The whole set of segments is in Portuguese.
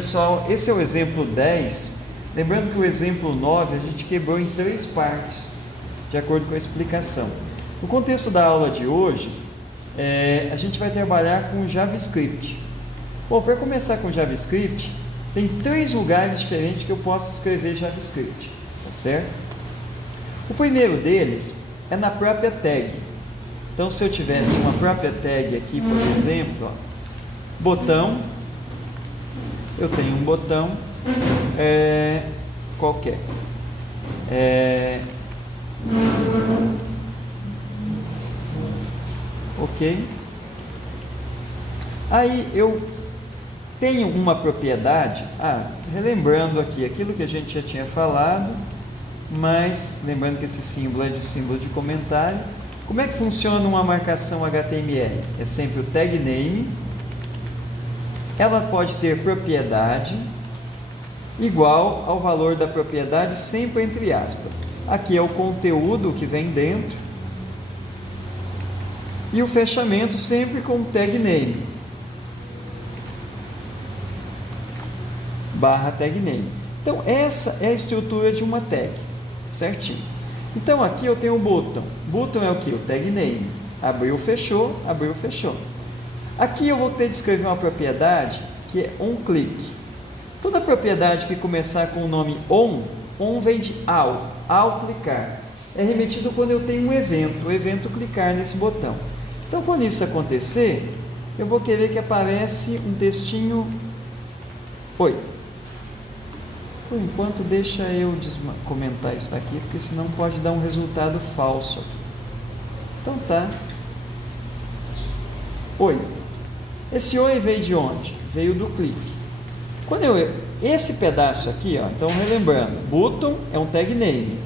Pessoal, esse é o exemplo 10. Lembrando que o exemplo 9 a gente quebrou em 3 partes, de acordo com a explicação. No contexto da aula de hoje, a gente vai trabalhar com JavaScript. Bom, para começar com JavaScript, tem 3 lugares diferentes que eu posso escrever JavaScript, tá certo? O primeiro deles é na própria tag. Então, se eu tivesse uma própria tag aqui, por exemplo, ó, botão, eu tenho um botão qualquer. Ok? Aí eu tenho uma propriedade, relembrando aqui aquilo que a gente já tinha falado, mas lembrando que esse símbolo é de símbolo de comentário. Como é que funciona uma marcação HTML? É sempre o tag name. Ela pode ter propriedade igual ao valor da propriedade, sempre entre aspas. Aqui é o conteúdo que vem dentro. E o fechamento sempre com tag name. Barra tag name. Então, essa é a estrutura de uma tag. Certinho. Então, aqui eu tenho um botão. Botão é o que? O tag name. Abriu, fechou, abriu, fechou. Aqui eu vou ter de escrever uma propriedade que é onClick. Toda propriedade que começar com o nome on vem de ao clicar. É remetido quando eu tenho um evento, o evento clicar nesse botão. Então, quando isso acontecer, eu vou querer que apareça um textinho. Oi. Por enquanto, deixa eu comentar isso aqui, porque senão pode dar um resultado falso. Então tá. Oi. Esse oi veio de onde? Veio do clique. Quando esse pedaço aqui, ó, então relembrando, button é um tag name.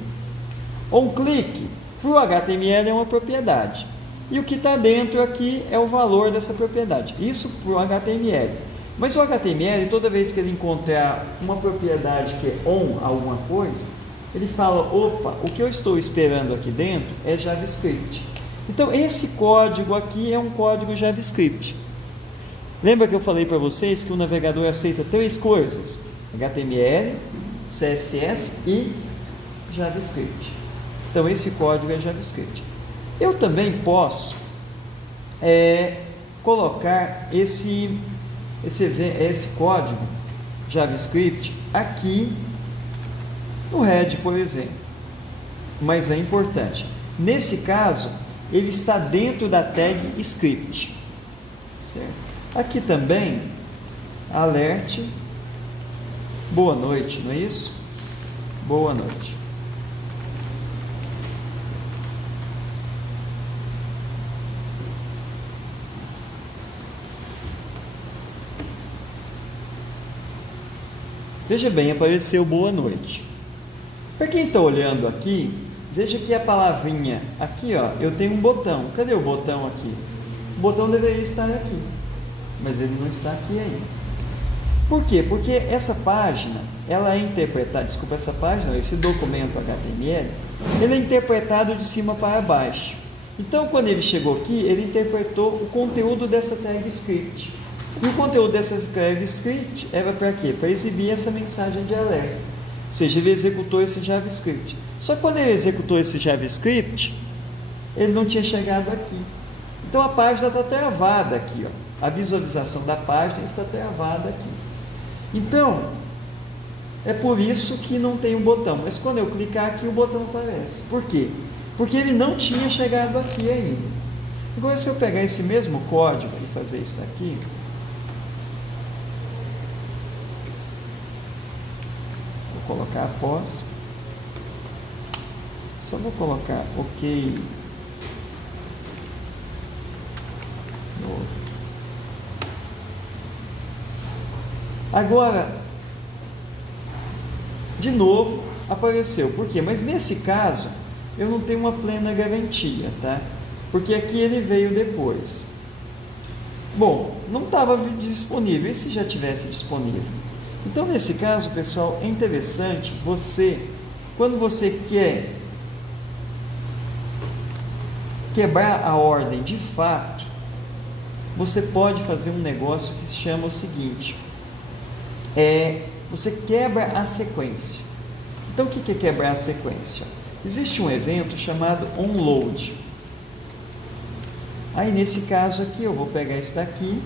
OnClick, para o HTML é uma propriedade. E o que está dentro aqui é o valor dessa propriedade. Isso para o HTML. Mas o HTML, toda vez que ele encontrar uma propriedade que é on alguma coisa, ele fala, opa, o que eu estou esperando aqui dentro é JavaScript. Então, esse código aqui é um código JavaScript. Lembra que eu falei para vocês que o navegador aceita 3 coisas? HTML, CSS e JavaScript. Então, esse código é JavaScript. Eu também posso colocar esse código JavaScript aqui no head, por exemplo. Mas é importante. Nesse caso, ele está dentro da tag script. Certo? Aqui também, alert, boa noite, não é isso? Boa noite. Veja bem, apareceu boa noite. Para quem está olhando aqui, veja que a palavrinha aqui, ó, eu tenho um botão. Cadê o botão aqui? O botão deveria estar aqui, mas ele não está aqui ainda. Por quê? Porque essa página, ela é interpretada, essa página, esse documento HTML, ele é interpretado de cima para baixo. Então, quando ele chegou aqui, ele interpretou o conteúdo dessa tag script. E o conteúdo dessa tag script era para quê? Para exibir essa mensagem de alerta. Ou seja, ele executou esse JavaScript. Só que quando ele executou esse JavaScript, ele não tinha chegado aqui. Então a página está travada aqui, ó. A visualização da página está travada aqui. Então, é por isso que não tem um botão. Mas quando eu clicar aqui, o botão aparece. Por quê? Porque ele não tinha chegado aqui ainda. Agora, se eu pegar esse mesmo código e fazer isso aqui, vou colocar após. Só vou colocar OK. Novo. Agora, de novo, apareceu. Por quê? Mas nesse caso, eu não tenho uma plena garantia, tá? Porque aqui ele veio depois. Bom, não estava disponível. E se já tivesse disponível? Então, nesse caso, pessoal, é interessante quando você quer quebrar a ordem de fato, você pode fazer um negócio que se chama o seguinte: você quebra a sequência. Então, o que é quebrar a sequência? Existe um evento chamado onload. Aí, nesse caso aqui, eu vou pegar esse daqui,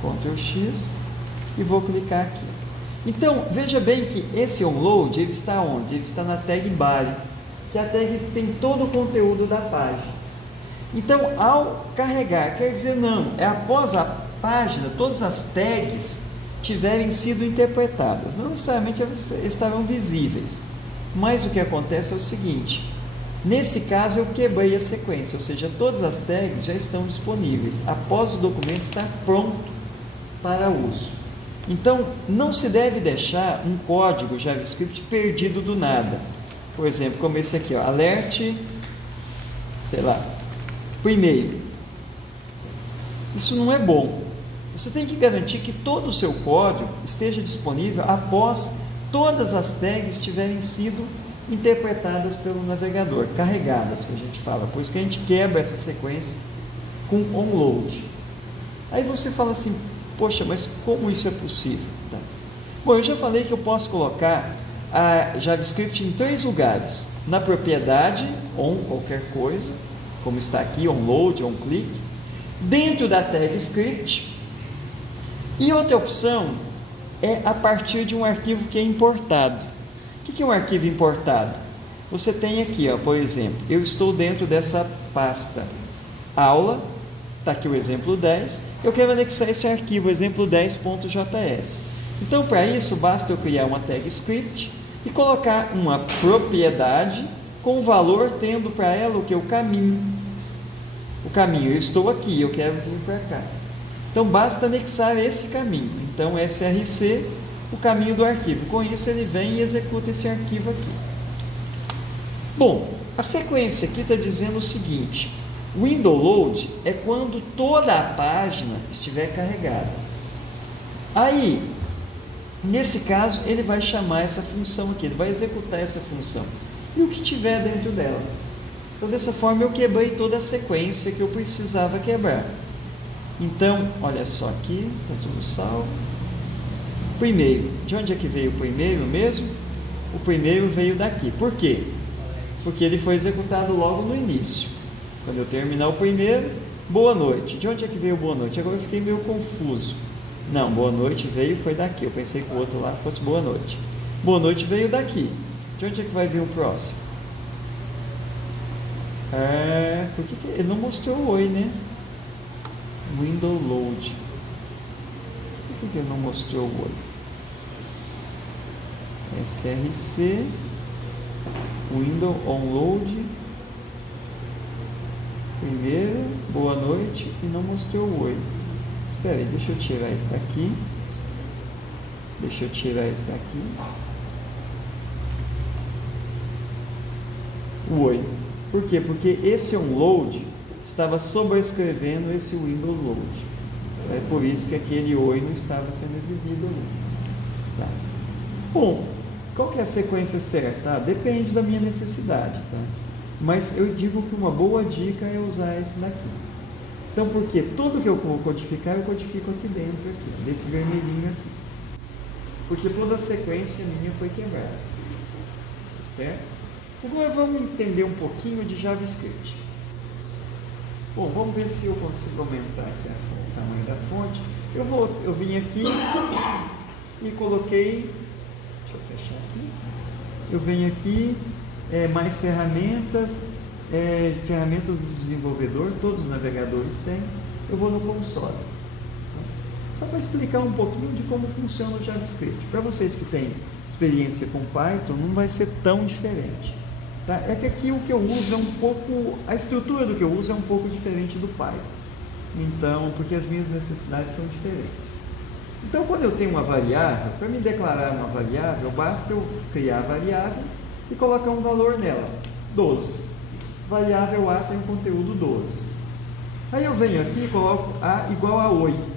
Ctrl X, e vou clicar aqui. Então, veja bem que esse onload, ele está onde? Ele está na tag body, que é a tag que tem todo o conteúdo da página. Então, ao carregar, quer dizer, não, é após a página, todas as tags tiverem sido interpretadas. Não necessariamente elas estarão visíveis, mas o que acontece é o seguinte: nesse caso eu quebrei a sequência, ou seja, todas as tags já estão disponíveis após o documento estar pronto para uso. Então, não se deve deixar um código JavaScript perdido do nada. Por exemplo, como esse aqui, ó, alert, sei lá, primeiro. Isso não é bom. Você tem que garantir que todo o seu código esteja disponível após todas as tags tiverem sido interpretadas pelo navegador, carregadas, que a gente fala. Por isso que a gente quebra essa sequência com onload. Aí você fala assim: poxa, mas como isso é possível? Tá. Bom, eu já falei que eu posso colocar a JavaScript em 3 lugares: na propriedade, on qualquer coisa, como está aqui, onload, onClick, dentro da tag script, e outra opção é a partir de um arquivo que é importado. O que é um arquivo importado? Você tem aqui, ó, por exemplo, eu estou dentro dessa pasta aula, está aqui o exemplo 10, eu quero anexar esse arquivo, exemplo 10.js. Então, para isso, basta eu criar uma tag script e colocar uma propriedade com o valor tendo para ela o que? O caminho. O caminho, eu estou aqui, eu quero vir para cá. Então, basta anexar esse caminho. Então, src, o caminho do arquivo. Com isso, ele vem e executa esse arquivo aqui. Bom, a sequência aqui está dizendo o seguinte: window load é quando toda a página estiver carregada. Aí, nesse caso, ele vai chamar essa função aqui, ele vai executar essa função e o que tiver dentro dela. Então, dessa forma, eu quebrei toda a sequência que eu precisava quebrar. Então, olha só aqui, está tudo salvo. Primeiro, de onde é que veio o primeiro mesmo? O primeiro veio daqui. Por quê? Porque ele foi executado logo no início. Quando eu terminar o primeiro, boa noite. De onde é que veio boa noite? Agora eu fiquei meio confuso. Não, boa noite veio, foi daqui. Eu pensei que o outro lá fosse boa noite. Boa noite veio daqui. De onde é que vai vir o próximo? Por que ele não mostrou o oi, né? Window load. Por que ele não mostrou o oi? src window onload primeiro, boa noite, e não mostrou o oi. Espera aí, deixa eu tirar esse daqui. Deixa eu tirar esse daqui. O oi. Por quê? Porque esse onload estava sobrescrevendo esse window load. É por isso que aquele oi não estava sendo exibido ali. Tá. Bom, qual que é a sequência certa? Depende da minha necessidade, tá? Mas eu digo que uma boa dica é usar esse daqui. Então, porque tudo que eu vou codificar, eu codifico aqui dentro, aqui, desse vermelhinho aqui. Porque toda a sequência minha foi quebrada. Certo? Agora vamos entender um pouquinho de JavaScript. Bom, vamos ver se eu consigo aumentar aqui o tamanho da fonte. Eu vim aqui e coloquei, deixa eu fechar aqui. Eu venho aqui, mais ferramentas, ferramentas do desenvolvedor, todos os navegadores têm. Eu vou no console. Só para explicar um pouquinho de como funciona o JavaScript. Para vocês que têm experiência com Python, não vai ser tão diferente. Tá? É que aqui o que eu uso é um pouco, a estrutura do que eu uso é um pouco diferente do Python. Então, porque as minhas necessidades são diferentes. Então, quando eu tenho uma variável, para me declarar uma variável, basta eu criar a variável e colocar um valor nela, 12. Variável A tem um conteúdo 12. Aí eu venho aqui e coloco A igual a 8.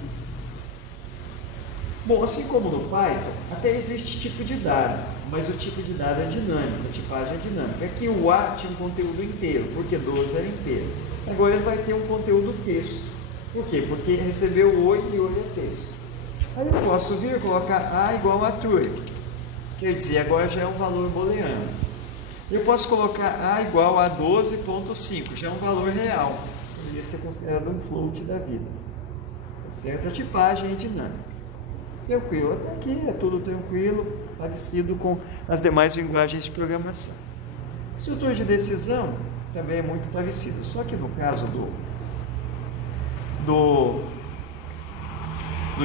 Bom, assim como no Python, até existe tipo de dado, mas o tipo de dado é dinâmico, a tipagem é dinâmica. Aqui o A tinha um conteúdo inteiro, porque 12 era inteiro. Agora ele vai ter um conteúdo texto. Por quê? Porque recebeu o oi e oi é texto. Aí eu posso vir e colocar A igual a true. Quer dizer, agora já é um valor booleano. Eu posso colocar A igual a 12.5, já é um valor real. Poderia ser considerado um float da vida. Tá certo? A tipagem é dinâmica. Tranquilo, até aqui é tudo tranquilo, parecido com as demais linguagens de programação. Estrutura de decisão também é muito parecido, só que no caso do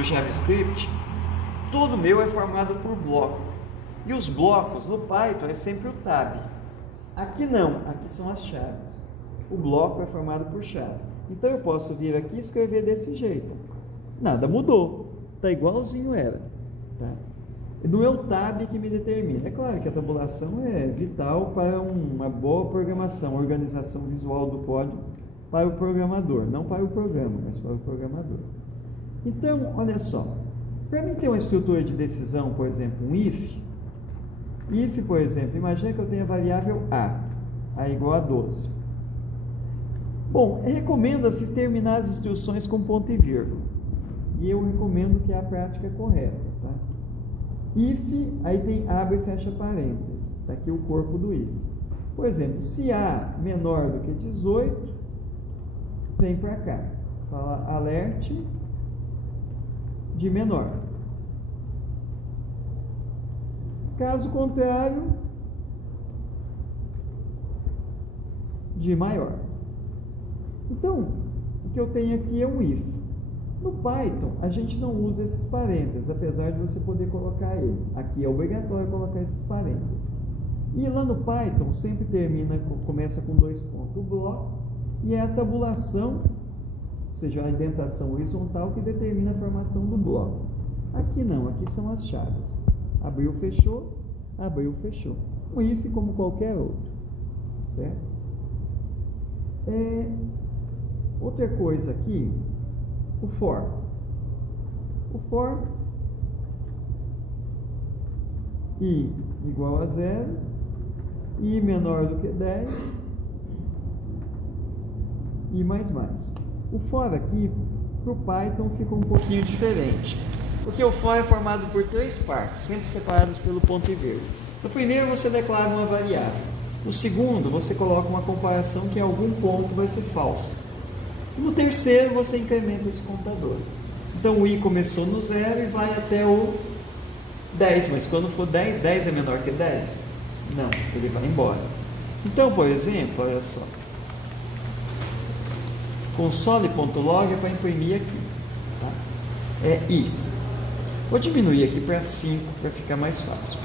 JavaScript, todo meu é formado por bloco. E os blocos no Python é sempre o tab. Aqui não, aqui são as chaves. O bloco é formado por chave. Então eu posso vir aqui e escrever desse jeito. Nada mudou. Está igualzinho era. Tá? Não é o tab que me determina. É claro que a tabulação é vital para uma boa programação, organização visual do código para o programador. Não para o programa, mas para o programador. Então, olha só. Para mim ter uma estrutura de decisão, por exemplo, um if, por exemplo, imagina que eu tenho a variável A igual a 12. Bom, recomenda-se terminar as instruções com ponto e vírgula. E eu recomendo que a prática correta. Tá? If, aí tem abre e fecha parênteses. Está aqui o corpo do if. Por exemplo, se A menor do que 18, vem para cá. Fala alerte de menor. Caso contrário, de maior. Então, o que eu tenho aqui é um if. No Python, a gente não usa esses parênteses, apesar de você poder colocar ele. Aqui é obrigatório colocar esses parênteses. E lá no Python, sempre começa com 2 pontos o bloco, e é a tabulação, ou seja, a indentação horizontal, que determina a formação do bloco. Aqui não, aqui são as chaves. Abriu, fechou, um if como qualquer outro, certo? Outra coisa aqui, o for. O for, i igual a 0, i menor do que 10, i mais. O for aqui, para o Python, fica um pouquinho diferente. Porque o for é formado por 3 partes, sempre separadas pelo ponto e vírgula. No primeiro você declara uma variável. No segundo você coloca uma comparação que em algum ponto vai ser falsa. No terceiro você incrementa esse contador. Então o i começou no 0 e vai até o 10. Mas quando for 10, 10 é menor que 10? Não, ele vai embora. Então, por exemplo, olha só. Console.log é para imprimir aqui. Tá? É i. Vou diminuir aqui para 5 para ficar mais fácil.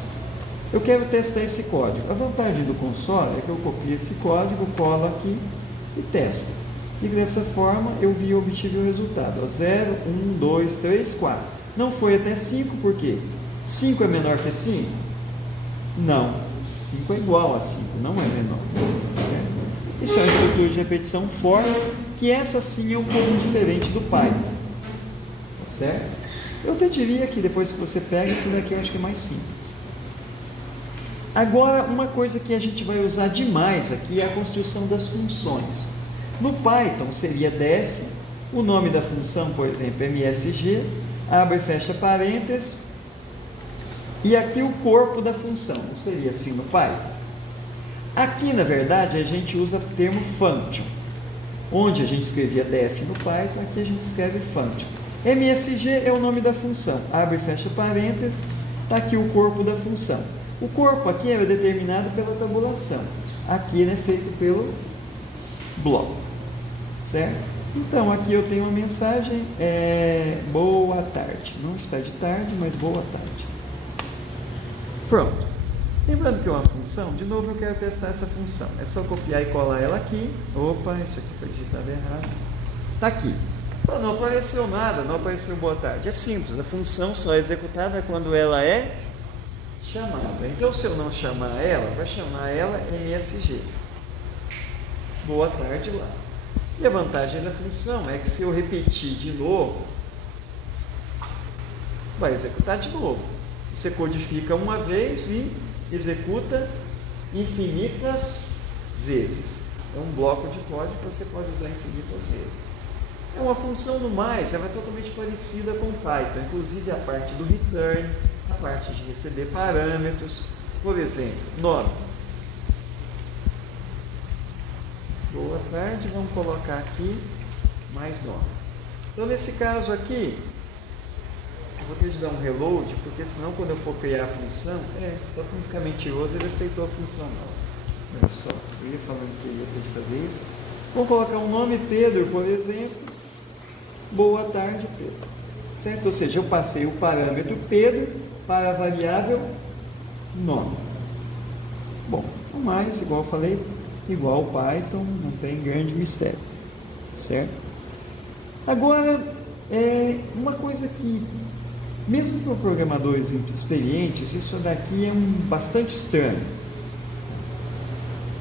Eu quero testar esse código. A vantagem do console é que eu copio esse código, colo aqui e testo. E dessa forma eu obtive o resultado. 0, 1, 2, 3, 4. Não foi até 5, por quê? 5 é menor que 5? Não. 5 é igual a 5, não é menor. Certo? Isso é uma estrutura de repetição for, que essa sim é um pouco diferente do Python. Tá certo? Eu até diria que depois que você pega, isso daqui eu acho que é mais simples. Agora, uma coisa que a gente vai usar demais aqui é a construção das funções. No Python seria def, o nome da função, por exemplo, msg, abre e fecha parênteses, e aqui o corpo da função, não seria assim no Python? Aqui, na verdade, a gente usa o termo function. Onde a gente escrevia def no Python, aqui a gente escreve function. MSG é o nome da função, abre e fecha parênteses, está aqui o corpo da função. O corpo aqui é determinado pela tabulação, aqui ele é feito pelo bloco, certo? Então aqui eu tenho uma mensagem, boa tarde, não está de tarde, mas boa tarde. Pronto. Lembrando que é uma função, de novo eu quero testar essa função, é só copiar e colar ela aqui. Opa, isso aqui foi digitado errado. Está aqui. Não apareceu nada, não apareceu boa tarde. É simples, a função só é executada quando ela é chamada. Então, se eu não chamar ela, vai chamar ela MSG. Boa tarde lá. E a vantagem da função é que se eu repetir de novo, vai executar de novo. Você codifica uma vez e executa infinitas vezes. É um bloco de código que você pode usar infinitas vezes. É uma função no mais, ela é totalmente parecida com Python, inclusive a parte do return, a parte de receber parâmetros. Por exemplo, nome. Boa tarde, vamos colocar aqui mais nome. Então, nesse caso aqui, eu vou ter de dar um reload, porque senão quando eu for criar a função, só para não ficar mentiroso, ele aceitou a função não. Olha só, eu ia falando que ele ia ter de fazer isso. Vou colocar um nome Pedro, por exemplo. Boa tarde, Pedro. Certo? Ou seja, eu passei o parâmetro Pedro para a variável nome. Bom, o mais, igual eu falei, igual o Python, não tem grande mistério. Certo? Agora, uma coisa que, mesmo para programadores experientes, isso daqui é bastante estranho.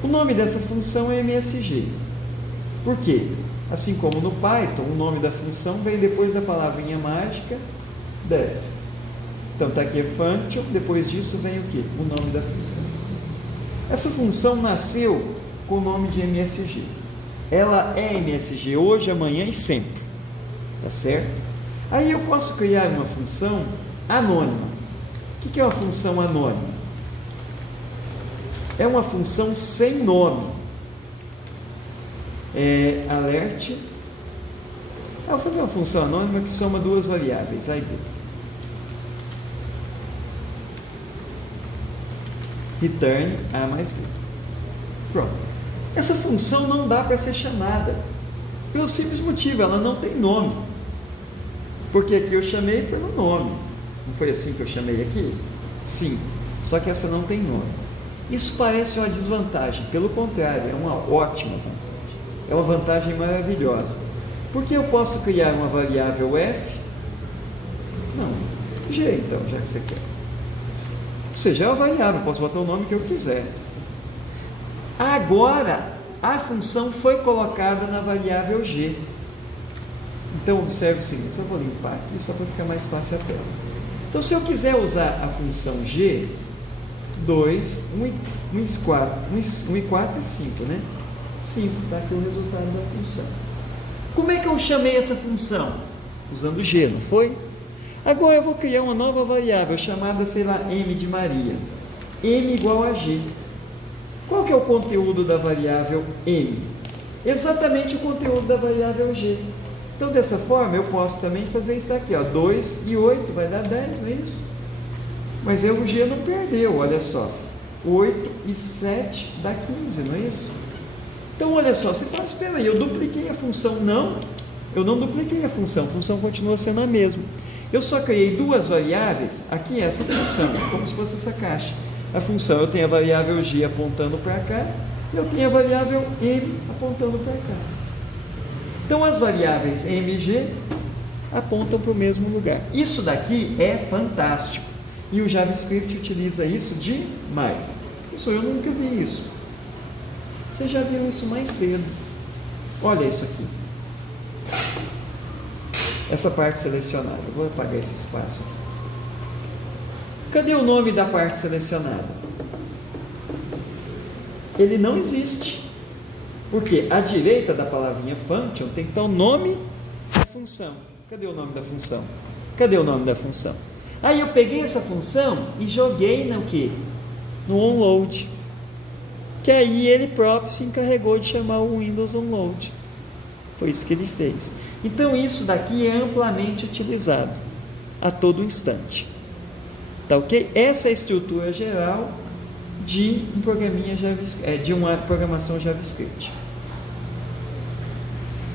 O nome dessa função é MSG. Por quê? Assim como no Python, o nome da função vem depois da palavrinha mágica def. Então está aqui function, depois disso vem o quê? O nome da função. Essa função nasceu com o nome de MSG. Ela é MSG hoje, amanhã e sempre. Tá certo? Aí eu posso criar uma função anônima. O que é uma função anônima? É uma função sem nome. Alert. Eu vou fazer uma função anônima que soma duas variáveis, A e B. Return A mais B. Pronto. Essa função não dá para ser chamada, pelo simples motivo, ela não tem nome. Porque aqui eu chamei pelo nome. Não foi assim que eu chamei aqui? Sim. Só que essa não tem nome. Isso parece uma desvantagem. Pelo contrário, é uma ótima vantagem. É uma vantagem maravilhosa. Porque eu posso criar uma variável f? Não. G, então, já que você quer. Ou seja, é uma variável, eu posso botar o nome que eu quiser. Agora, a função foi colocada na variável g. Então, observe o seguinte, só vou limpar aqui, só para ficar mais fácil a tela. Então, se eu quiser usar a função g, 2, 1 e 4 e 5, né? 5, está aqui o resultado da função. Como é que eu chamei essa função? Usando g, não foi? Agora eu vou criar uma nova variável chamada, sei lá, m de Maria. M igual a g. Qual que é o conteúdo da variável m? Exatamente o conteúdo da variável g. Então, dessa forma, eu posso também fazer isso daqui, ó, 2 e 8 vai dar 10, não é isso? Mas o g não perdeu, olha só. 8 e 7 dá 15, não é isso? Então, olha só, você fala, espera aí, eu dupliquei a função. Não, eu não dupliquei a função continua sendo a mesma. Eu só criei duas variáveis, aqui é essa função, como se fosse essa caixa. A função, eu tenho a variável g apontando para cá, e eu tenho a variável m apontando para cá. Então, as variáveis m e g apontam para o mesmo lugar. Isso daqui é fantástico. E o JavaScript utiliza isso demais. Eu nunca vi isso. Você já viu isso mais cedo. Olha isso aqui. Essa parte selecionada. Eu vou apagar esse espaço aqui. Cadê o nome da parte selecionada? Ele não existe. Porque à direita da palavrinha function tem que estar o nome da função. Cadê o nome da função? Cadê o nome da função? Aí eu peguei essa função e joguei no quê? No onload. Que aí ele próprio se encarregou de chamar o Windows onload. Foi isso que ele fez. Então isso daqui é amplamente utilizado a todo instante. Tá ok? Essa é a estrutura geral de um programinha JavaScript, de uma programação JavaScript.